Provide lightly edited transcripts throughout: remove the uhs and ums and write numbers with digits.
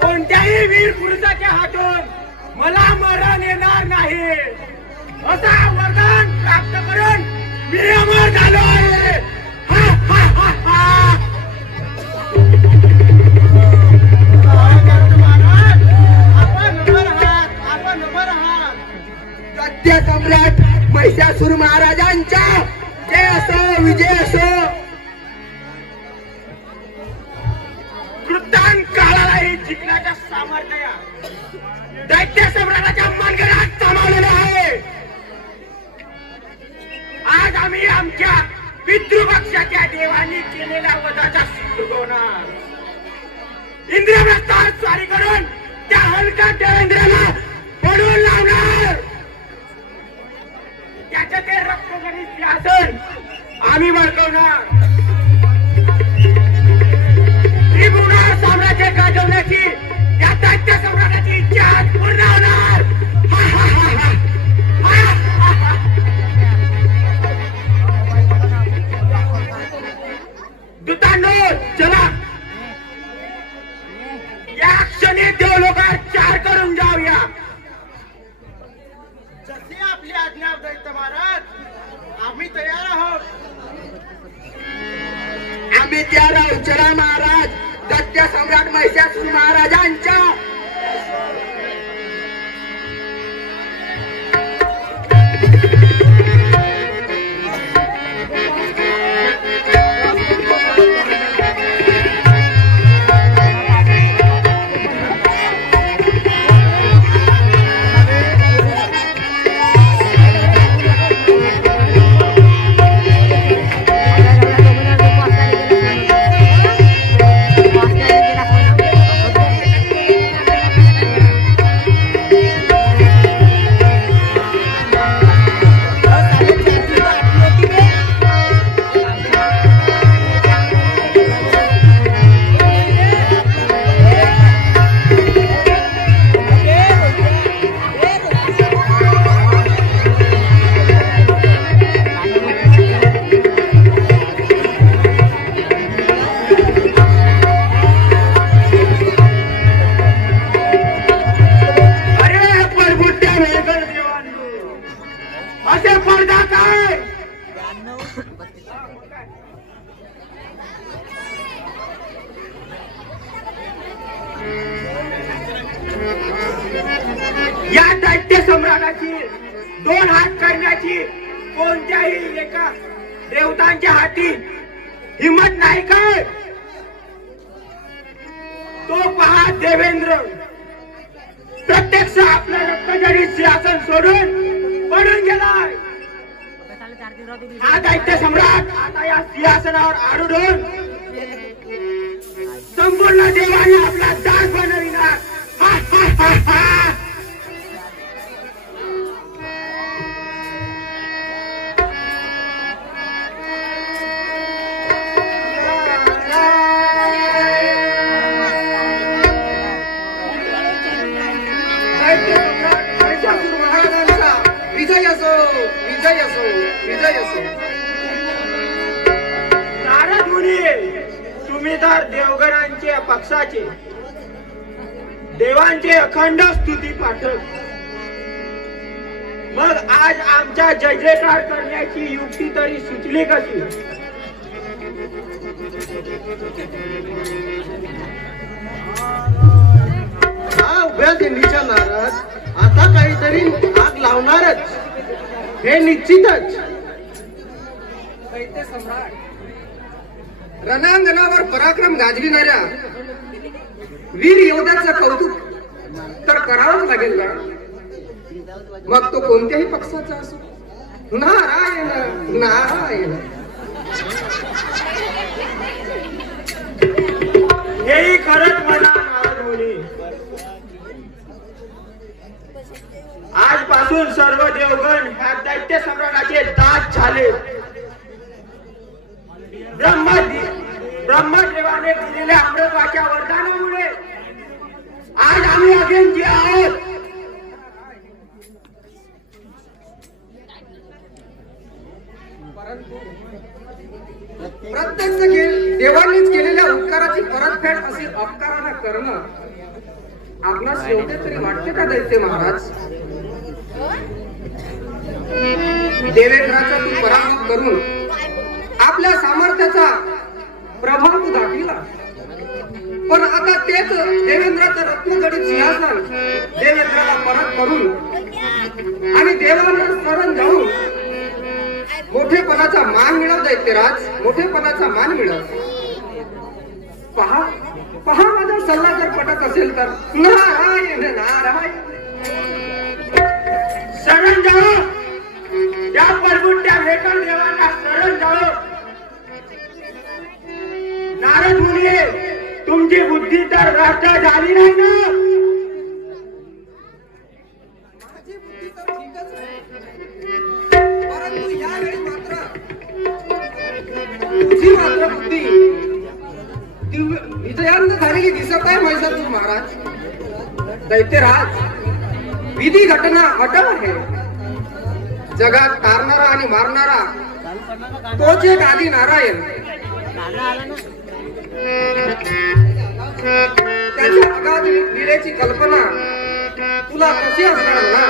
कोणत्याही वीर पुरुषाच्या हातून मला मरण येणार नाही असा वरदान प्राप्त करून मी अमर झालो आहे. सत्य सम्राट महिषासुर महाराजांचा जय असो, विजय असो. कृतान काळालाही जिंकण्याच्या सामर्थ्य दैत्य सम्राटाच्या मनगटात सामावलेलं आहे. आज आम्ही आमच्या पितृपक्षाच्या देवांनी केलेल्या वधाचा सुगवणार. इंद्रप्रस्थान स्वारी करून त्या हलका देवेंद्राला पडून लावणार. त्याच्या ते रक्तजनित शासन आम्ही बळकवणार. त्रिभुवन साम्राज्य गाजवण्याची या दैत्य सम्राटाची इच्छा आज पूर्ण होणार. दूतांनो चला या क्षणी देवलोकात चार करून जाऊया. जसे आपली आज्ञा दैत्य महाराज, आम्ही तयार आहोत. आम्ही तयार आहोत. चला महाराज, दैत्य सम्राट महिषासुर महाराजांच्या या दैत्य सम्राटाची दोन हात करण्याची कोणत्याही एका देवतांच्या हाती हिम्मत नाही काय? तो पहा देवेंद्र प्रत्यक्ष आपलं रक्तजनित सिंहासन सोडून पडून गेलाय. हा दैत्य सम्राट आता या सिंहासनावर आरूढ संपूर्ण देवाने आपला दास बनविणार. विजय असो, विजय असो, विजय असो. नारद मुनी, तुम्ही तर देवगणांचे पक्षाचे देवांचे अखंड स्तुती पाठक. मग आज आमच्या जय जयकार करण्याची युक्ती तरी सुचली कशी? हा उभ्या देवीच्या नारद आता काहीतरी आग लावणारच हे निश्चितच. दैत्य सम्राट रणांगणावर पराक्रम गाजविणाऱ्या वीर योद्धाचं कौतुक तर करावंच लागेल ना. मग तो कोणत्याही पक्षाचा असो. नारायण नारायण. हेही खरंच म्हणा नारद मुनी. आजपासून सर्व देवगण ह्या दैत्य सम्राटाचे दास झाले. ब्रह्मदेवाने दिलेल्या अमृताच्या वरदानामुळे आज आम्ही अभिनजी आहोत. प्रत्यक्ष देवांनीच केलेल्या उपकाराची परतफेड अशी अपकारानं करणं आपणास योग्य तरी वाटते का दैत्य महाराज? देवेंद्राचा तू पराभव करून आपल्या सामर्थ्याचा प्रभाव तू दाखविला, पण आता तेच देवेंद्राचं रत्नजडित सिंहासन देवेंद्राला परत करून आणि देवांना शरण जाऊन मोठेपणाचा मान मिळव दैत्यराज, मोठेपणाचा मान मिळव. पहा पहा माझा सल्ला जर पटत असेल तर नारायण नारायण. शरण जाओ, त्या परगुट्या भेटून देवांना शरण जाओ. नारद मुनी, तुमची बुद्धी तर भ्रष्ट झाली नाही ना? माझी बुद्धी तर ठीकच आहे, परंतु यावेळी मात्र तुझी मात्र बुद्धी विजयानंद झालेली दिसत आहे महिषासुर महाराज. दैत्यराज, विधी घटना अटळ आहे. जगात तारणारा आणि मारणारा तोच एक आदी नारायण. त्याच्या अगाध लीलेची कल्पना तुला कशी असणार ना?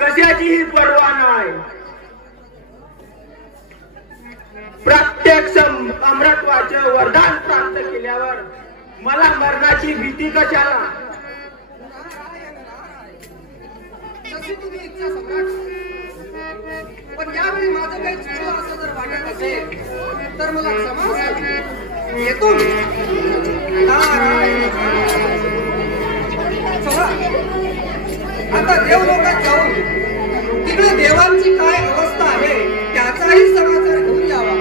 कशाचीही पर्वा नाही. प्रत्यक्ष अमरत्वाचे वरदान प्राप्त केल्यावर मला मरणाची भीती कशाला? तशी तुम्ही इच्छा सम्राट, पण यावेळी माझं काही चुकलं असं जर वाटत असेल तर मला क्षमा करा. येतो मी. चला आता देवलोकात जाऊन तिकडे देवांची काय अवस्था आहे त्याचाही समाचार घेऊन यावा.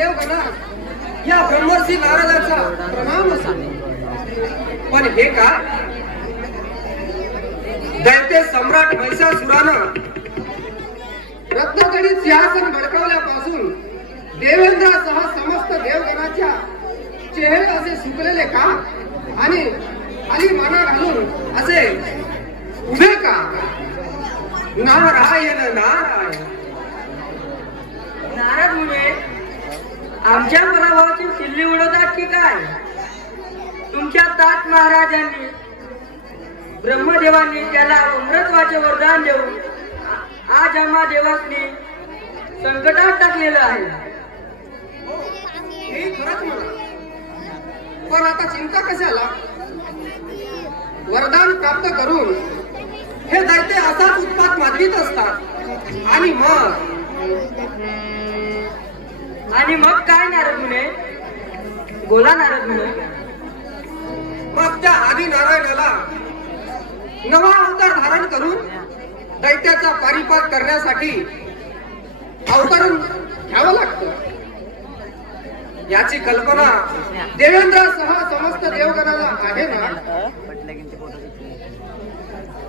देवगणास या ब्रह्मर्षी नारदाचा प्रणाम असो. पण हे का दैत्य सम्राट महिषासुरानं रत्नजडित सिंहासन भडकवल्यापासून देवेंद्रासह समस्त देवगणाच्या चेहरे असे सुकलेले का आणि खाली माना घालून असे उभे का? नारायण नारायण. नारद मुने आमच्या पराभवाची किल्ली उडवतात की काय? तुमच्या तात महाराजांनी ब्रह्मदेवांनी त्याला अमृतत्वाचे वरदान देऊन आज आम्हा देवांनी संकटात टाकलेलं आहे. हे खरंच म्हणा, पण आता चिंता कशाला? वरदान प्राप्त करून हे दैत्य असाच उत्पात माजवीत असतात आणि मग काय नारद मुने? बोला नारद मुने. मग त्या आदी नारायणाला नवा अवतार धारण करून दैत्याचा पारिपात करण्यासाठी अवतरण घ्यावं लागतं. याची कल्पना देवेंद्रासह समस्त देवगणाला आहे ना?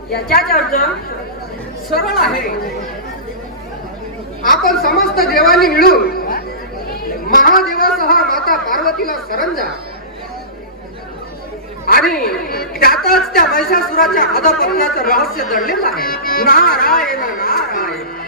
याच्याच अर्थ सरळ आहे. आपण समस्त देवांनी मिळून महादेवासह माता पार्वतीला शरण जा आणि त्यातच त्या महिषासुराच्या अधपतनाचं रहस्य दडलेलं आहे. नारायण नारायण.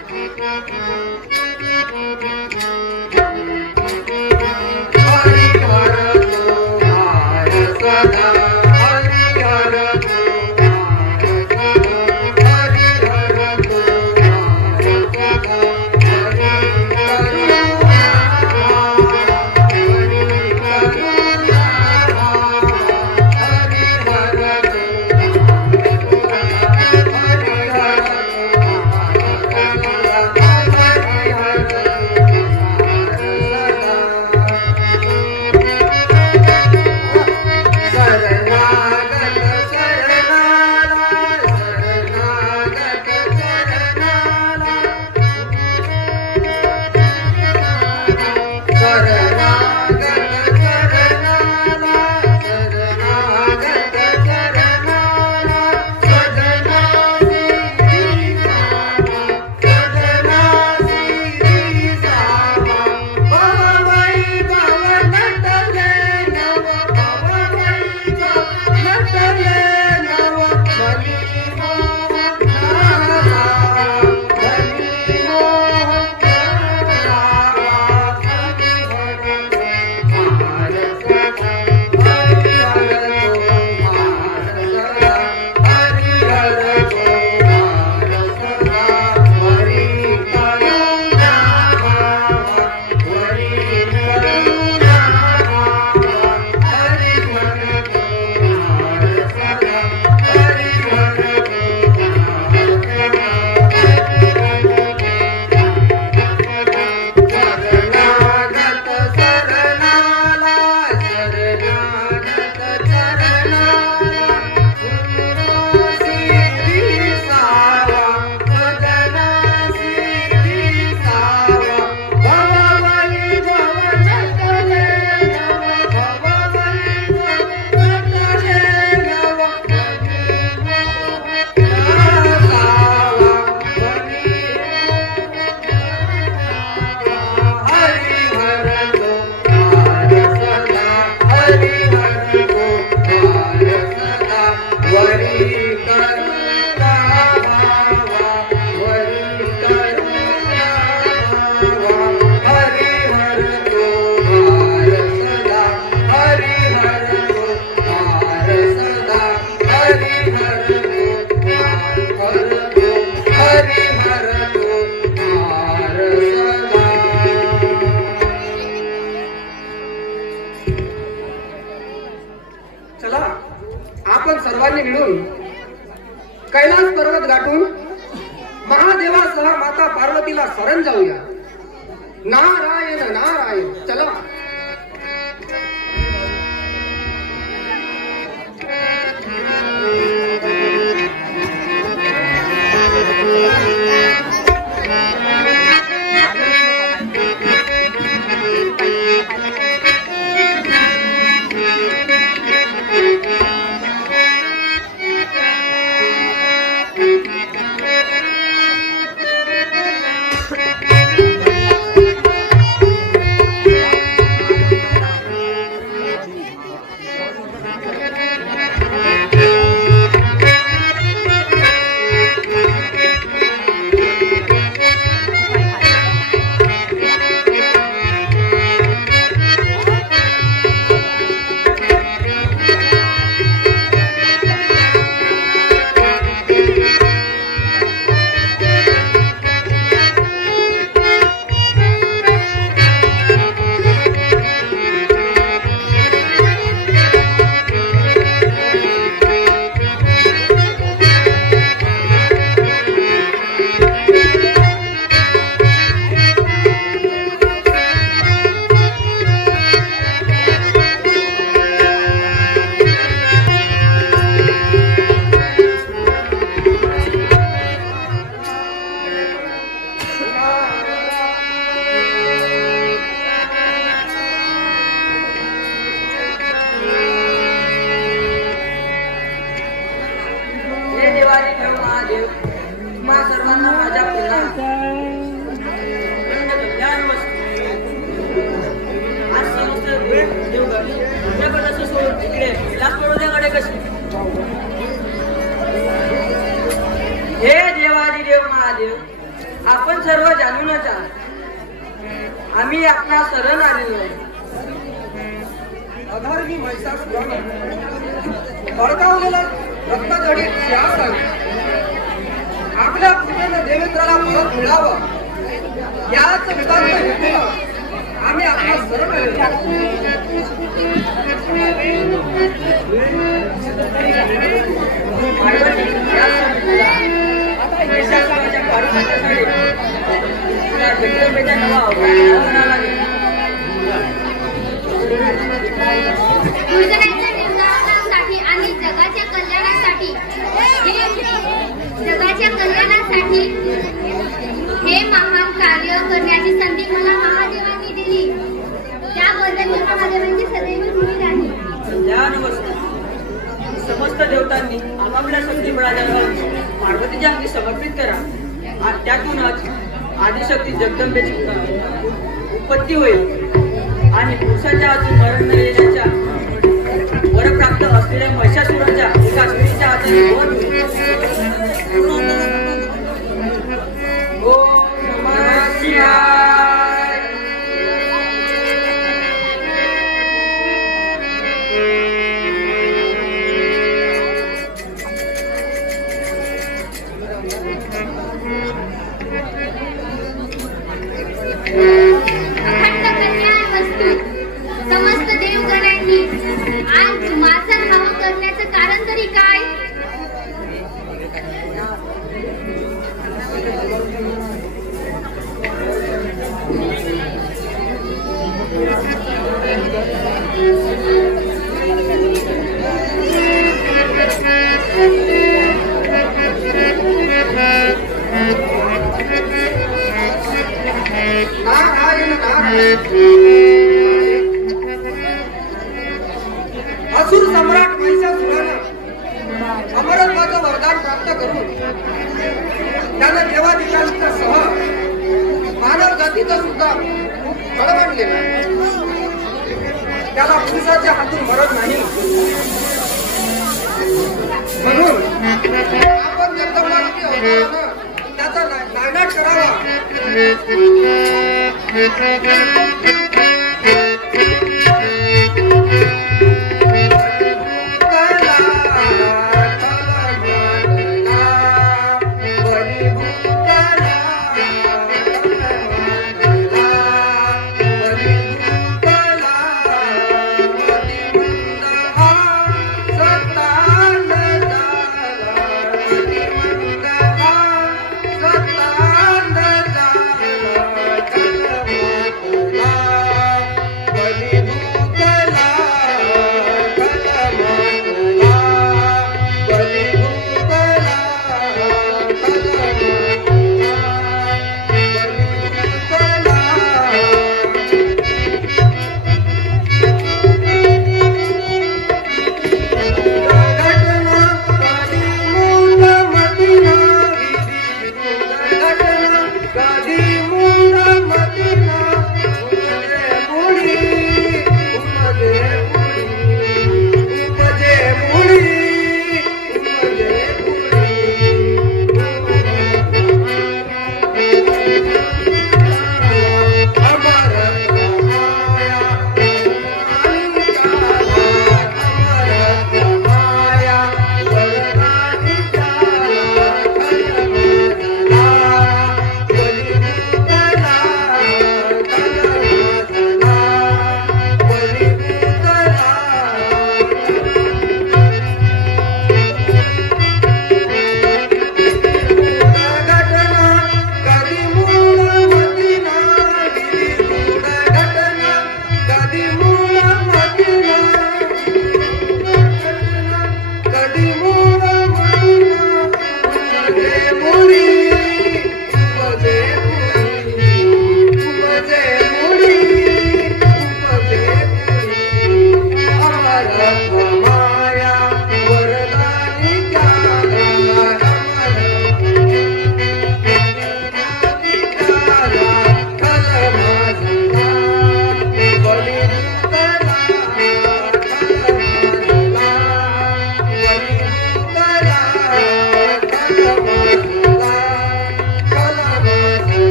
कैलास पर्वत गाठून महादेवासह माता पार्वतीला शरण जाऊया. नारायण नारायण. चला. महादेव तुम्हा सर्वांना माझ्या प्रणाम. आज समस्त देवगण तुझ्याकडे सोडून तिकडे विलास पडोद्याकडे कशी. हे देवादिदेव महादेव, आपण सर्व जाणूनच आहात आम्ही आपला शरण आलेलो. अधार्मी महिषासुरानं बळकावलेला रत्नजडित सिंहासन आपल्या पुत्रानं देवेंद्राला परत मिळावं याच विधान हेतूनं आम्ही आपला शरण पार्वती या समितीला महिषासुराच्या पारुपत्यासाठी तुला जगदंबेच्या नवा अवतार लागेल. गुरुजनांच्या निर्धारणासाठी आणि जगाच्या कल्याणासाठी हे महान कार्य करण्याची संधी मला महादेवांनी दिली. त्याबद्दल मी महादेवांची सदैव ऋणी राहील. या नमस्कार. समस्त देवतांनी आपापल्या शक्तिबळाच्या पार्वतीच्या अंगी समर्पित करा आणि त्यातूनच आदिशक्ती जगदंबेची उत्पत्ती होईल आणि पुरुषाच्या अजून मरण न येण्याच्या वरप्राप्त असलेल्या महिषासुराच्या एका स्त्रीच्या हाताने वर होईल. ओम नमः शिवाय. अखंड कल्याण वस्तू समस्त देवगणांनी आज माझा धावा करण्याचं कारण तरी काय. नारायण नारायण. असुर सम्राट महिषासुरानं अमरत्वाचं वरदान प्राप्त करून त्यानं देवादिकांच्या सह मानव जातीचं सुद्धा बळवण केलं. त्याला पुरुषाच्या हातून मरण नाही म्हणून आपण जगदंबारूपी अवतारानं त्याचा नायनाट करावा.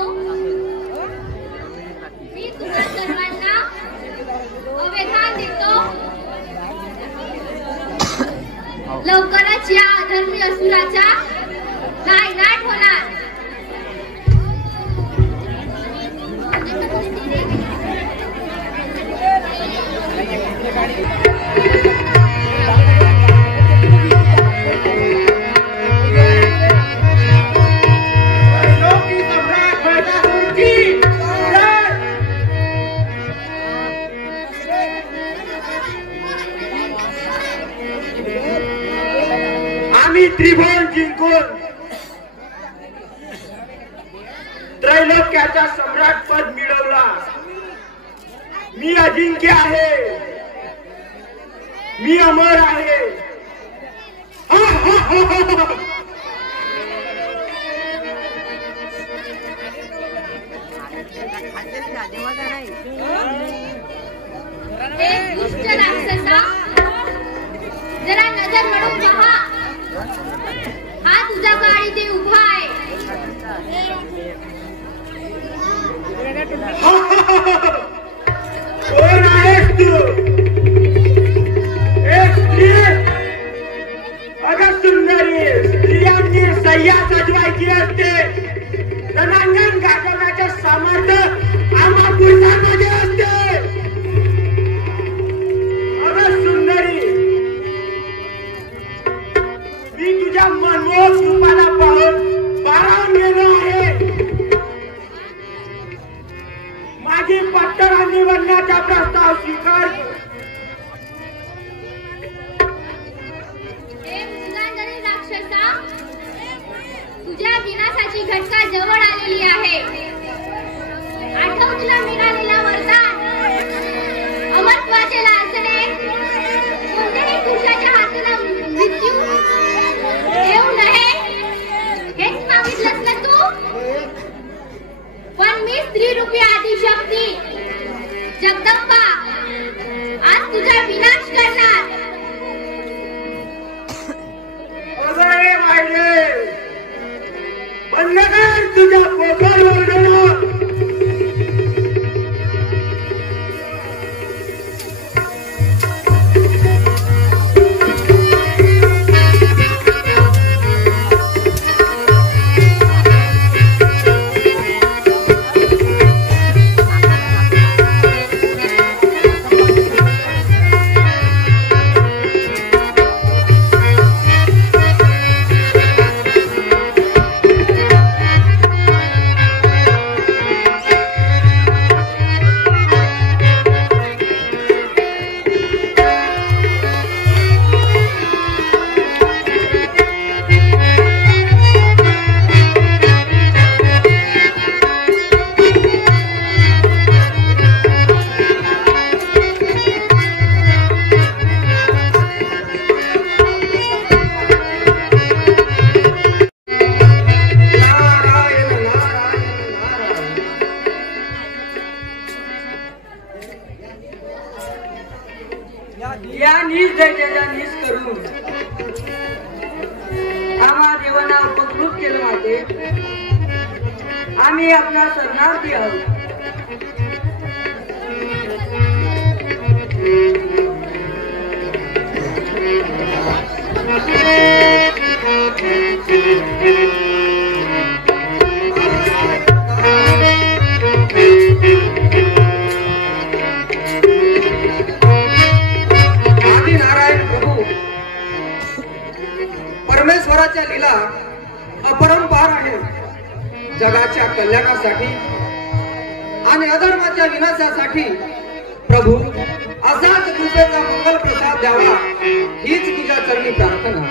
देतो. मी तुम्हा सर्वांना अवधान देतो. लवकरच या अधर्मी असुराचा नायनाट होणार. लोकी सम्राट महिषासुरची जय. आम्ही त्रिभुवन जिंकून त्रैलोक्याचा सम्राट पद मिळवला. मी अजिंक्य आहे. मी अमर आहे. एक दुष्ट राक्षसा, जरा नजर वळून पहा. हा तुझा काळ इथे उभा आहे. कोण आहेस तू? एक स्त्री. अगं सुंदरी, स्त्रियांची सह्या सजवायची असते. रणांगण गाजवण्याचे सामर्थ्य आम्हा पुरुषांमध्ये असते. अगं सुंदरी, मी तुझ्या मनमोहक रूपाला पाहून भारावून गेलो आहे. माझी पट्टरांनी बनण्याचा प्रस्ताव स्वीकार. हे मुजगांधरी राक्षसा, तुझ्या विनाशाची घटका जवळ आलेली आहे. आठव तुला मिळालेला वरदान. अमरत्वाचे लालसने कोणत्याही पुरुषाच्या हाताला मृत्यू येऊ नये हेच मागितलंस ना तू. पण मी स्त्री रूपी आदिशक्ती जगदंबा आज तुझा विनाश करणार. अगं वाहिले, बंद कर तुझ्या पोखर ओरडणं. या नीच दैत्याचा नीच करून आम्हा देवांना उपकृत केलं माते. आम्ही आपला शरणार्थी आहोत. परमेश्वराच्या लीला अपरंपार आहे. जगाच्या कल्याणासाठी आणि अधर्माच्या विनाशासाठी प्रभू असाच कृपेचा मंगल प्रसाद द्यावा हीच तुझ्या चरणी प्रार्थना.